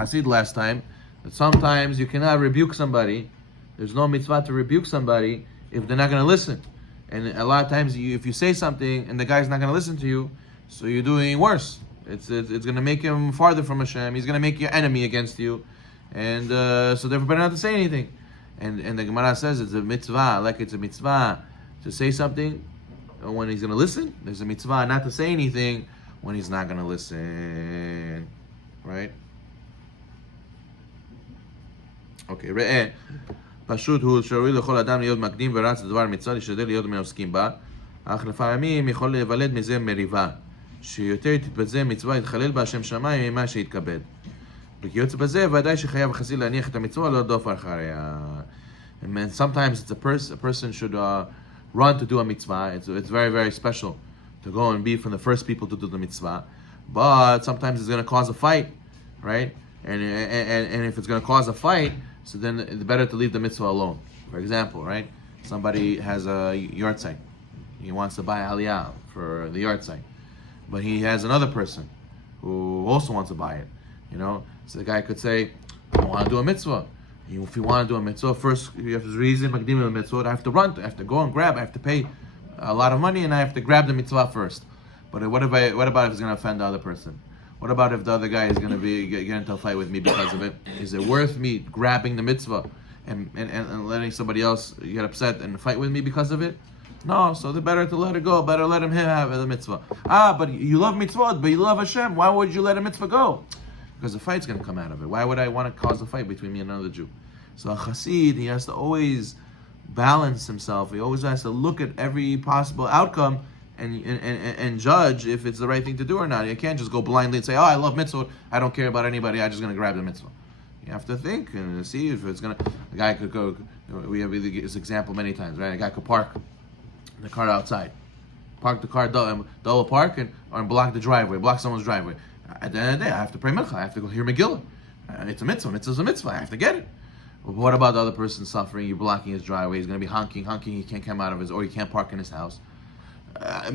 I said last time that sometimes you cannot rebuke somebody. There's no mitzvah to rebuke somebody if they're not going to listen. And a lot of times, if you say something and the guy's not going to listen to you, so you're doing worse. It's going to make him farther from Hashem. He's going to make your enemy against you, and so therefore better not to say anything. And the Gemara says it's a mitzvah, like it's a mitzvah to say something when he's going to listen. There's a mitzvah not to say anything when he's not going to listen, right? אוקיי, ראה, פשוט הוא שראוי לכל אדם להיות מקדים ורץ לדבר מצווה, להשתדל להיות מהעוסקים בה, אך לפעמים יכול להיוולד מזה מריבה, שיותר תתבזה מצווה יתחלל בה השם שמיים ממה שיתכבד. וכיוצא בזה, ודאי שחייב החסיד להניח את המצווה, לא לרדוף אחריה. And sometimes it's a person should run to do a mitzvah. It's very, very special to go and be from the first people to do the mitzvah. But sometimes it's going to cause a fight, right? And if it's going to cause a fight, so then it's better to leave the mitzvah alone. For example, right? Somebody has a yard site. He wants to buy aliyah for the yard site. But he has another person who also wants to buy it. You know? So the guy could say, I want to do a mitzvah. If you want to do a mitzvah, first you have to reason makdim a mitzvah. I have to run, I have to go and grab, I have to pay a lot of money and I have to grab the mitzvah first. But what about if it's going to offend the other person? What about if the other guy is going to get into a fight with me because of it? Is it worth me grabbing the mitzvah and letting somebody else get upset and fight with me because of it? No, so the better to let it go. Better let him have the mitzvah. But you love mitzvah, but you love Hashem. Why would you let a mitzvah go? Because the fight's going to come out of it. Why would I want to cause a fight between me and another Jew? So a chassid, he has to always balance himself. He always has to look at every possible outcome and judge if it's the right thing to do or not. You can't just go blindly and say, I love mitzvah, I don't care about anybody, I'm just going to grab the mitzvah. You have to think and see if it's going to... The guy could go... We have this example many times, right? A guy could park the car outside. Park the car, double park, or block the driveway, block someone's driveway. At the end of the day, I have to pray mincha, I have to go hear Megillah. It's a mitzvah's a mitzvah, I have to get it. But what about the other person suffering? You're blocking his driveway, he's going to be honking, he can't come out of his... Or he can't park in his house.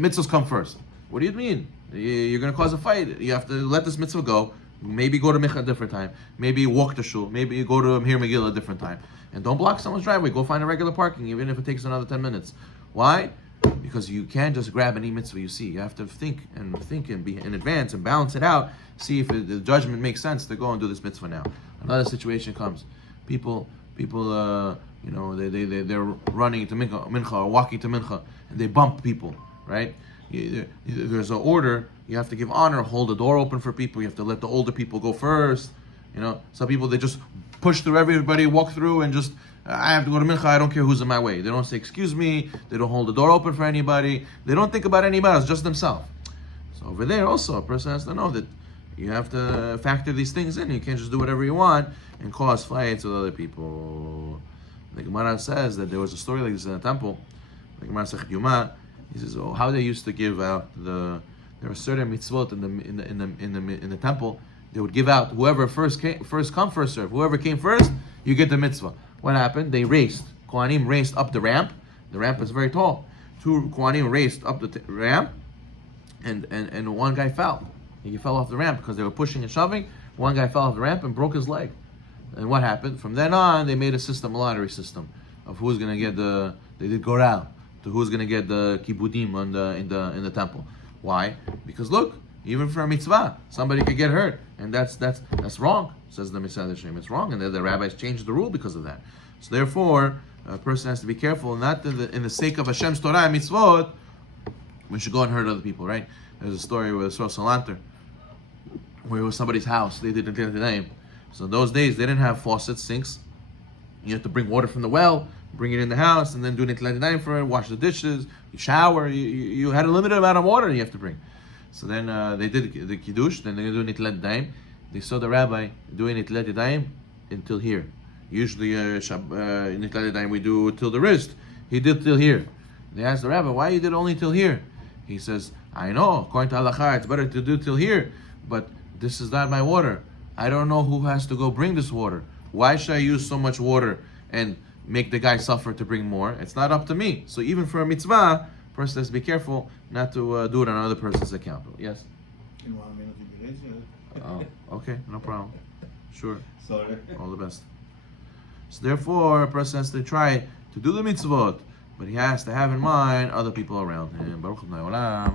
Mitzvahs come first. What do you mean? You're going to cause a fight. You have to let this mitzvah go. Maybe go to Micha a different time. Maybe walk to Shul. Maybe you go to Mir Megillah a different time. And don't block someone's driveway. Go find a regular parking, even if it takes another 10 minutes. Why? Because you can't just grab any mitzvah you see. You have to think and be in advance and balance it out. See if the judgment makes sense to go and do this mitzvah now. Another situation comes. People, they're running to mincha or walking to mincha, and they bump people. Right? There's an order. You have to give honor, hold the door open for people. You have to let the older people go first. You know, some people, they just push through everybody, walk through, and just, I have to go to mincha, I don't care who's in my way. They don't say, excuse me. They don't hold the door open for anybody. They don't think about anybody else, just themselves. So over there also, a person has to know that you have to factor these things in. You can't just do whatever you want and cause fights with other people. The Gemara says that there was a story like this in the temple. The Gemara says, he says, how they used to give out there were certain mitzvot in the temple. They would give out whoever first come, first serve. Whoever came first, you get the mitzvah. What happened? They raced. Kohanim raced up the ramp. The ramp is very tall. Two Kohanim raced up the ramp, and one guy fell. He fell off the ramp because they were pushing and shoving. One guy fell off the ramp and broke his leg. And what happened? From then on, they made a lottery system of who's going to get they did goral. To who's going to get the kibudim in the temple. Why? Because look, even for a mitzvah, somebody could get hurt, and that's wrong, says the Mesad Hashem. It's wrong, and the rabbis changed the rule because of that. So therefore, a person has to be careful, not in the sake of Hashem's Torah and mitzvot, we should go and hurt other people, right? There's a story with Sro Salanter, where it was somebody's house. They did the name. So in those days, they didn't have faucets, sinks. You have to bring water from the well, bring it in the house, and then do nitilat yadayim for it, wash the dishes, you shower. You had a limited amount of water you have to bring. So then they did the kiddush, then they do nitilat yadayim. They saw the rabbi doing nitilat yadayim until here. Usually nitilat yadayim we do till the wrist. He did till here. They asked the rabbi, why you did only till here? He says, I know, according to halacha, it's better to do till here, but this is not my water. I don't know who has to go bring this water. Why should I use so much water and make the guy suffer to bring more? It's not up to me. So even for a mitzvah, person has to be careful not to do it on another person's account. Yes? In 1 minute, Oh, okay, no problem. Sure. Sorry. All the best. So therefore, a person has to try to do the mitzvot, but he has to have in mind other people around him. Baruch Adonai Olam.